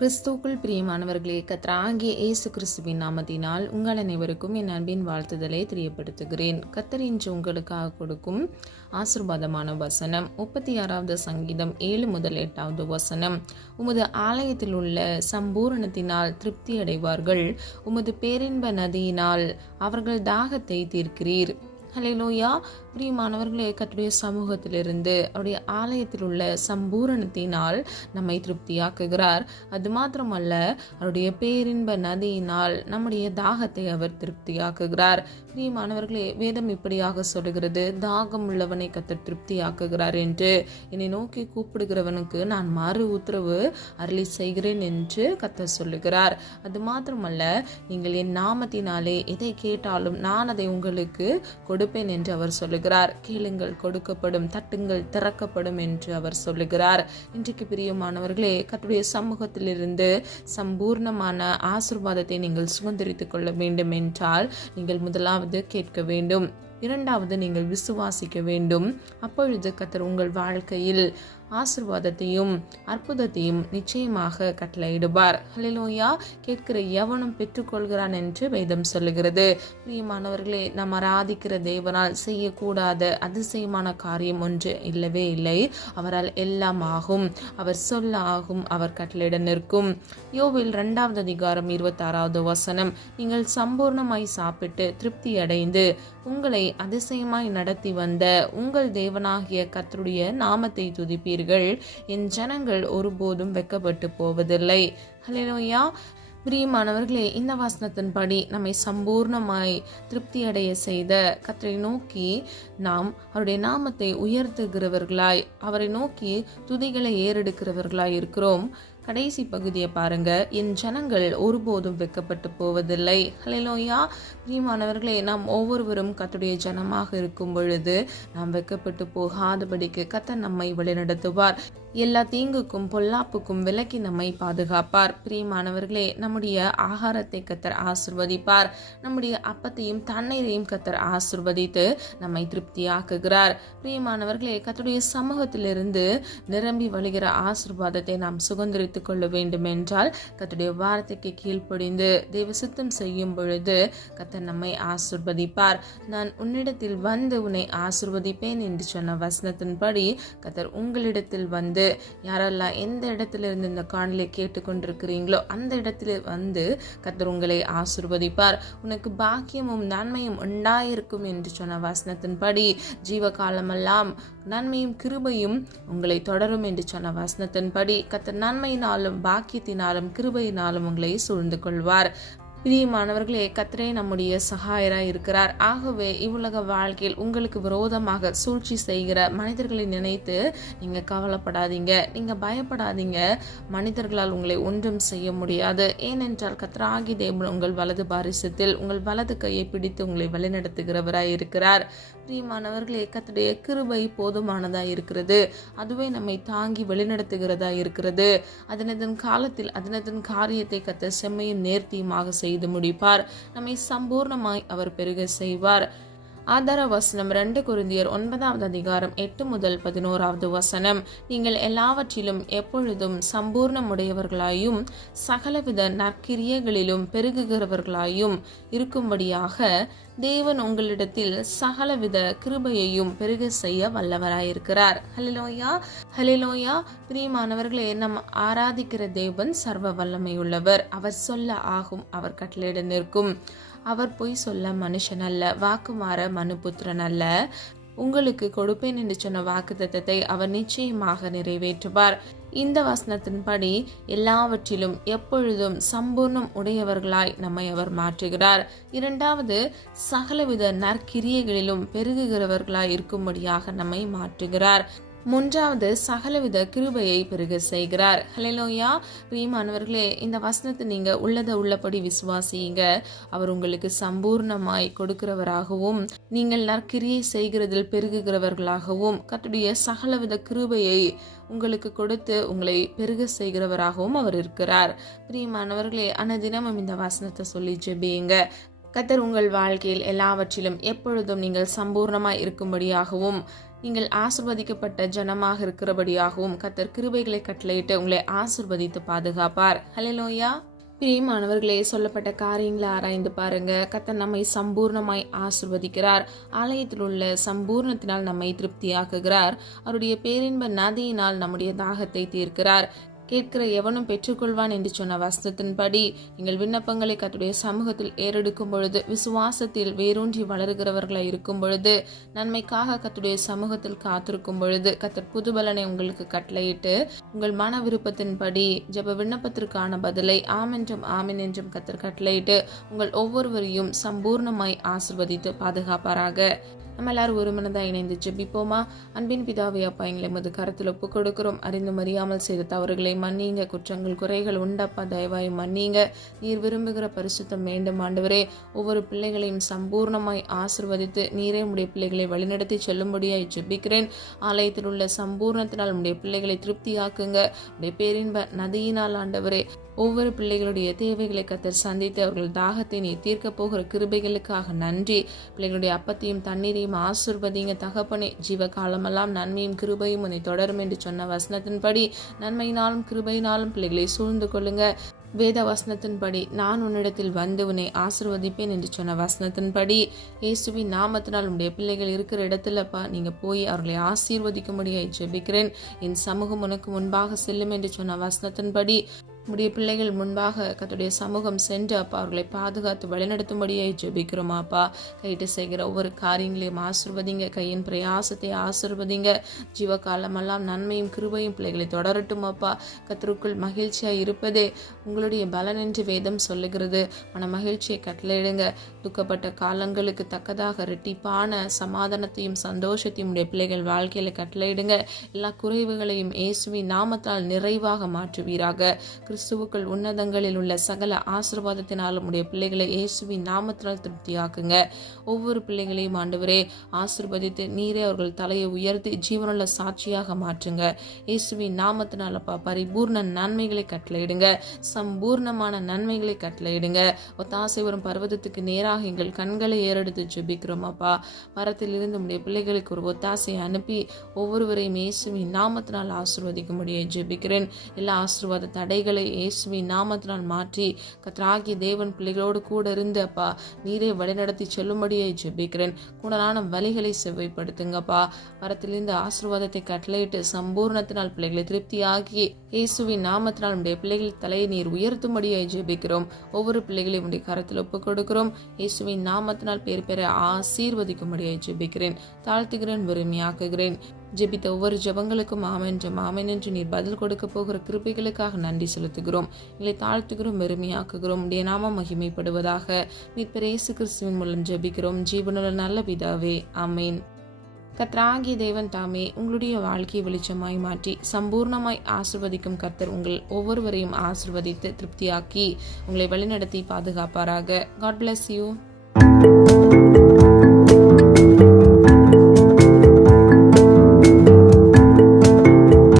கிறிஸ்துவுக்குள் பிரியமானவர்களே, கர்த்தராகிய இயேசு கிறிஸ்துவின் நாமத்தினால் உங்கள் அனைவருக்கும் என் அன்பின் வாழ்த்துதலை தெரியப்படுத்துகிறேன். கர்த்தர் இன்று உங்களுக்காக கொடுக்கும் ஆசீர்வாதமான வசனம் 36வது சங்கீதம் 7 முதல் 8வது வசனம். உமது ஆலயத்தில் உள்ள சம்பூரணத்தினால் திருப்தி அடைவார்கள், உமது பேரின்ப நதியினால் அவர்கள் தாகத்தை தீர்க்கிறீர். ஹல்லேலூயா. பிரியமானவர்களே, கர்த்தருடைய சமூகத்திலிருந்து அவருடைய ஆலயத்தில் உள்ள சம்பூரணத்தினால் நம்மை திருப்தியாக்குகிறார். அது மாத்திரமல்ல, அவருடைய பேரின்ப நதியினால் நம்முடைய தாகத்தை அவர் திருப்தியாக்குகிறார். பிரியமானவர்களே, வேதம் இப்படியாக சொல்லுகிறது, தாகம் உள்ளவனை கர்த்தர் திருப்தியாக்குகிறார் என்று. என்னை நோக்கி கூப்பிடுகிறவனுக்கு நான் மறு உத்தரவு அருளி செய்கிறேன் என்று கர்த்தர் சொல்லுகிறார். அது மாத்திரமல்ல, நீங்கள் என் நாமத்தினாலே எதை கேட்டாலும் நான் அதை உங்களுக்கு கொடுப்பேன் என்று அவர் சொல்லுகிறார். கேளுங்கள் கொடுக்கப்படும், தட்டுங்கள் திறக்கப்படும் என்று அவர் சொல்லுகிறார். இன்றைக்கு பிரியமானவர்களே, கர்த்தருடைய சமூகத்திலிருந்து சம்பூர்ணமான ஆசீர்வாதத்தை நீங்கள் சுதந்திரித்துக் கொள்ள வேண்டும் என்றால் நீங்கள் முதலாவது கேட்க வேண்டும், இரண்டாவது நீங்கள் விசுவாசிக்க வேண்டும். அப்பொழுது கர்த்தர் உங்கள் வாழ்க்கையில் ஆசீர்வாதத்தையும் அற்புதத்தையும் நிச்சயமாக கட்டளையிடுவார். ஹல்லேலூயா. கேட்கிற எவனும் பெற்றுக்கொள்கிறான் என்று வேதம் சொல்லுகிறது. பிரியமானவர்களே, நாம் ஆராதிக்கிற தேவனால் செய்யக்கூடாத அதிசயமான காரியம் ஒன்று இல்லவே இல்லை. அவரால் எல்லாம் ஆகும், அவர் சொல்ல ஆகும், அவர் கட்டளையிட நிற்கும். யோவேல் 2வது அதிகாரம் 26வது வசனம். நீங்கள் சம்பூர்ணமாய் சாப்பிட்டு திருப்தி அடைந்து உங்களை அதிசயமாய் நடத்தி வந்த உங்கள் தேவனாகிய கர்த்தருடைய நாமத்தை துதிப்பீர்கள், என் ஜனங்கள் ஒருபோதும் வெட்கப்பட்டு போவதில்லை. ஹல்லேலூயா. பிரியமானவர்களே, இந்த வசனத்தின்படி நம்மை சம்பூர்ணமாய் திருப்தி அடைய செய்த கர்த்தரை நோக்கி நாம் அவருடைய நாமத்தை உயர்த்துகிறவர்களாய், அவரை நோக்கி துதிகளை ஏறெடுக்கிறவர்களாய் இருக்கிறோம். கடைசி பகுதியை பாருங்க, என் ஜனங்கள் ஒருபோதும் வெட்கப்பட்டு போவதில்லை. ஹல்லேலூயா. பிரியமானவர்களே, நாம் ஒவ்வொருவரும் கர்த்தருடைய ஜனமாக இருக்கும் பொழுது நாம் வெட்கப்பட்டு போகாதபடிக்கு கர்த்தர் நம்மை வழிநடத்துவார். எல்லா தீங்குக்கும் பொல்லாப்புக்கும் விலக்கி நம்மை பாதுகாப்பார். பிரியமானவர்களே, நம்முடைய ஆகாரத்தை கர்த்தர் ஆசீர்வதிப்பார். நம்முடைய அப்பத்தையும் தண்ணீரையும் கர்த்தர் ஆசீர்வதித்து நம்மை திருப்தியாக்குகிறார். பிரியமானவர்களே, கர்த்தருடைய சமூகத்திலிருந்து நிரம்பி வழிகிற ஆசீர்வாதத்தை நாம் சுதந்திரித்துக் கொள்ள வேண்டும் என்றால் கர்த்தருடைய வார்த்தைக்கு கீழ்ப்படிந்து தேவ சித்தம் செய்யும் பொழுது கர்த்தர் நம்மை ஆசீர்வதிப்பார். நான் உன்னிடத்தில் வந்து உன்னை ஆசீர்வதிப்பேன் என்று சொன்ன வசனத்தின்படி கர்த்தர் உங்களிடத்தில் வந்து, யாரெல்லாம் எந்த இடத்துல இருந்து இந்த காணொளியை கேட்டுக்கொண்டிருக்கிறீங்களோ அந்த இடத்துல வந்து கர்த்தர் உங்களை ஆசீர்வதிப்பார். உனக்கு பாக்கியமும் நன்மையும் உண்டாயிருக்கும் என்று சொன்ன வசனத்தின்படி ஜீவகாலமெல்லாம் நன்மையும் கிருபையும் உங்களை தொடரும் என்று சொன்ன வசனத்தின்படி கர்த்தர் நன்மையினாலும் பாக்கியத்தினாலும் கிருபையினாலும் உங்களை சூழ்ந்து கொள்வார். பிரியமானவர்களே, கர்த்தரே நம்முடைய சகாயராய் இருக்கிறார். ஆகவே இவ்வுலக வாழ்க்கையில் உங்களுக்கு விரோதமாக சூழ்ச்சி செய்கிற மனிதர்களை நினைத்து நீங்க கவலைப்படாதீங்க, நீங்க பயப்படாதீங்க. மனிதர்களால் உங்களை ஒன்றும் செய்ய முடியாது. ஏனென்றால் கர்த்தராகிய தேவன் உங்கள் வலது பாரிசத்தில் உங்கள் வலது கையை பிடித்து உங்களை வழிநடத்துகிறவராய் இருக்கிறார். பிரியமானவர்களே, கர்த்தருடைய கிருபை போதுமானதாய் இருக்கிறது. அதுவே நம்மை தாங்கி வழிநடத்துகிறதா இருக்கிறது. அதனதன் காலத்தில் அதனதன் காரியத்தை கர்த்தர் செம்மையும் நேர்த்தியுமாக செய்து முடிப்பார். நம்மை சம்பூர்ணமாய் அவர் பெருக செய்வார். ஆதார வசனம் 2 கொரிந்தியர் 9வது அதிகாரம் 8 முதல் 11வது வசனம். நீங்கள் எல்லாவற்றிலும் எப்பொழுதும் சம்பூர்ணமுடையவர்களாயும் சகலவித நற்கிரியைகளிலும் பெருகுகிறவர்களாயும் இருக்கும்படியாக தேவன் உங்களிடத்தில் சகலவித கிருபையையும் பெருக செய்ய வல்லவராயிருக்கிறார். ஹல்லேலூயா. ஹல்லேலூயா. பிரியமானவர்களே, நம் ஆராதிக்கிற தேவன் சர்வ வல்லமை உள்ளவர். அவர் சொல்ல ஆகும், அவர் கட்டளையிட நிற்கும். அவர் பொய் சொல்ல மனுஷன் அல்ல, வாக்குமாற மனுபுத்திரன் அல்ல. உங்களுக்கு கொடுப்பேன் என்று சொன்ன வாக்குத்தத்தத்தை அவர் நிச்சயமாக நிறைவேற்றுவார். இந்த வசனத்தின்படி எல்லாவற்றிலும் எப்பொழுதும் சம்பூர்ணம் உடையவர்களாய் நம்மை அவர் மாற்றுகிறார். இரண்டாவது, சகலவித நற்கிரியைகளிலும் பெருகுகிறவர்களாய் இருக்கும்படியாக நம்மை மாற்றுகிறார். மூன்றாவது, சகலவித கிருபையை பெருக செய்கிறார். ஹல்லேலூயா. பிரியமானவர்களே, இந்த வசனத்தை நீங்க உள்ளபடி விசுவாசியுங்க. அவர் உங்களுக்கு சம்பூர்ணமாய் கொடுக்கிறவராகவும் நீங்கள் நற்கிரியை செய்கிறதில் பெருகுகிறவர்களாகவும் கர்த்தருடைய சகலவித கிருபையை உங்களுக்கு கொடுத்து உங்களை பெருக செய்கிறவராகவும் அவர் இருக்கிறார். பிரியமானவர்களே, அனுதினமும் இந்த வசனத்தை சொல்லி ஜெபியுங்க. கர்த்தர் உங்கள் வாழ்க்கையில் எல்லாவற்றிலும் எப்பொழுதும் நீங்கள் சம்பூர்ணமாய் இருக்கும்படியாகவும் நீங்கள் ஆசிர்வதிக்கப்பட்ட ஜனமாக இருக்கிறபடியாகவும் கர்த்தர் கிருபைகளை கட்டளையிட்டு உங்களை ஆசிர்வதித்து பாதுகாப்பார். ஹல்லேலூயா. பிரியமானவர்களே, சொல்லப்பட்ட காரியங்களை ஆராய்ந்து பாருங்க. கர்த்தர் நம்மை சம்பூர்ணமாய் ஆசிர்வதிக்கிறார். ஆலயத்தில் உள்ள சம்பூர்ணத்தினால் நம்மை திருப்தியாக்குகிறார். அவருடைய பேரின்ப நதியினால் நம்முடைய தாகத்தை தீர்க்கிறார். கேட்கிற எவனும் பெற்றுக்கொள்வான் என்று சொன்ன வசனத்தின்படி நீங்கள் விண்ணப்பங்களை கர்த்தருடைய சமூகத்தில் ஏறெடுக்கும் பொழுது, விசுவாசத்தில் வேரூன்றி வளருகிறவர்களாய் இருக்கும் பொழுது, நன்மைக்காக கர்த்தருடைய சமூகத்தில் காத்திருக்கும் பொழுது, கர்த்தர் புதுபலனை உங்களுக்கு கட்டளையிட்டு உங்கள் மன விருப்பத்தின்படி ஜெப விண்ணப்பத்திற்கான பதிலை ஆமென்றும் ஆமென் என்றும் கர்த்தர் கட்டளையிட்டு உங்கள் ஒவ்வொருவரையும் சம்பூர்ணமாய் ஆசிர்வதித்து பாதுகாப்பாராக. நம்ம எல்லாரும் ஒரு மனதாக இணைந்து ஜெபிப்போமா? அன்பின் பிதாவே அப்பா, எங்களை மது கருத்தில் ஒப்பு கொடுக்கிறோம். அறிந்தும் அறியாமல் செய்த தவறுகளை மன்னிங்க. குற்றங்கள் குறைகள் உண்டப்பா, தயவாய் மன்னிங்க. நீர் விரும்புகிற பரிசுத்தம் வேண்டும் ஆண்டவரே. ஒவ்வொரு பிள்ளைகளையும் சம்பூர்ணமாய் ஆசிர்வதித்து நீரே உடைய பிள்ளைகளை வழிநடத்தி செல்லும்படியாய் ஜெபிக்கிறேன். ஆலயத்தில் உள்ள சம்பூர்ணத்தினால் உடைய பிள்ளைகளை திருப்தியாக்குங்க. உடைய பேரின்ப நதியினால் ஆண்டவரே ஒவ்வொரு பிள்ளைகளுடைய தேவைகளை கர்த்தர் சந்தித்து அவர்கள் தாகத்தை நீ தீர்க்க போகிற கிருபைகளுக்காக நன்றி. பிள்ளைகளுடைய அப்பத்தையும் தண்ணீரையும் ஆசீர்வதிங்க தகப்பனே. ஜீவ காலமெல்லாம் நன்மையும் கிருபையும் உன்னை தொடரும் என்று சொன்ன வசனத்தின்படி நன்மையினாலும் கிருபையினாலும் பிள்ளைகளை சூழ்ந்து கொள்ளுங்க. வேத வசனத்தின்படி நான் உன்னிடத்தில் வந்து உன்னை ஆசிர்வதிப்பேன் என்று சொன்ன வசனத்தின்படி இயேசுவின் நாமத்தினால் உடைய பிள்ளைகள் இருக்கிற இடத்துலப்பா நீங்க போய் அவர்களை ஆசீர்வதிக்கும்படியாய் ஜெபிக்கிறேன். என் சமூகம் உனக்கு முன்பாக செல்லும் என்று சொன்ன வசனத்தின்படி உடைய பிள்ளைகள் முன்பாக கர்த்தருடைய சமூகம் சென்று அப்பா அவர்களை பாதுகாத்து வழிநடத்தும்படியாய் ஜெபிக்கிறோம். அப்பா கைட்டு செய்கிற ஒவ்வொரு காரியங்களையும் ஆசிர்வதிங்க. கையின் பிரயாசத்தை ஆசிர்வதிங்க. ஜீவகாலமெல்லாம் நன்மையும் கிருபையும் பிள்ளைகளை தொடரட்டும். அப்பா கர்த்தருக்குள் மகிழ்ச்சியாய் இருப்பதே உங்களுடைய பலன் என்று வேதம் சொல்லுகிறது. மன மகிழ்ச்சியை கட்டளையிடுங்க. துக்கப்பட்ட காலங்களுக்கு தக்கதாக இரட்டிப்பான சமாதானத்தையும் சந்தோஷத்தையும் உடைய பிள்ளைகள் வாழ்க்கையில கட்டளையிடுங்க. எல்லா குறைவுகளையும் இயேசுவின் நாமத்தால் நிறைவாக மாற்றுவீராக. கிறிஸ்துவுக்குள் உன்னதங்களில் உள்ள சகல ஆசீர்வாதத்தினாலும் உடைய பிள்ளைகளை இயேசுவின் நாமத்தினால் திருப்தியாக்குங்க. ஒவ்வொரு பிள்ளைகளையும் ஆண்டவரே ஆசீர்வதித்து நீரே அவர்கள் தலையை உயர்த்தி ஜீவனுள்ள சாட்சியாக மாற்றுங்க. இயேசுவின் நாமத்தினால் அப்பா பரிபூர்ண நன்மைகளை கட்டளையிடுங்க. சம்பூர்ணமான நன்மைகளை கட்டளையிடுங்க. ஒத்தாசை வரும் பர்வதத்துக்கு நேராக எங்கள் கண்களை ஏறெடுத்து ஜெபிக்கிறோம். அப்பா மரத்தில் இருந்து உடைய பிள்ளைகளுக்கு ஒரு ஒத்தாசையை அனுப்பி ஒவ்வொருவரையும் இயேசுவின் நாமத்தினால் ஆசீர்வதிக்கும்படியே ஜெபிக்கிறேன். எல்லா ஆசீர்வாத தடைகளை இயேசுவின் நாமத்தினால் மாற்றி கர்த்தராகிய தேவன் பிள்ளைகளோடு கூட இருந்து அப்பா நீரே வழிநடத்தி செல்லும்படியை ஜெபிக்கிறேன். கூடலான வழிகளை செவ்வைப்படுத்துங்கப்பா. வரத்திலிருந்து ஆசீர்வாதத்தை கட்டளையிட்டு சம்பூர்ணத்தினால் பிள்ளைகளை திருப்தியாகி இயேசுவின் நாமத்தினால் உடைய பிள்ளைகள் தலையை நீர் உயர்த்தும்படியை ஜெபிக்கிறோம். ஒவ்வொரு பிள்ளைகளையும் உடைய கரத்தில் ஒப்புக் கொடுக்கிறோம். இயேசுவின் நாமத்தினால் பேர் பெற ஆசீர்வதிக்கும்படியை ஜெபிக்கிறேன். தாழ்த்துகிறேன், வெறுமையாக்குகிறேன். ஜெபித்த ஒவ்வொரு ஜெபங்களுக்கும் ஆமென் என்று நீர் பதில் கொடுக்க போகிற கிருபைகளுக்காக நன்றி செலுத்துகிறோம். எங்களை தாழ்த்துகிறோம், வெறுமையாக்குகிறோம். உடைய நாமம் மகிமைப்படுவதாக. மீட்பர் இயேசு கிறிஸ்துவின் மூலம் ஜெபிக்கிறோம் ஜீவனுள்ள நல்ல பிதாவே, ஆமென். கர்த்தராகிய தேவன் தாமே உங்களுடைய வாழ்க்கையை வெளிச்சமாய் மாற்றி சம்பூர்ணமாய் ஆசிர்வதிக்கும் கர்த்தர் உங்கள் ஒவ்வொருவரையும் ஆசிர்வதித்து திருப்தியாக்கி உங்களை வழிநடத்தி பாதுகாப்பாராக. God bless you.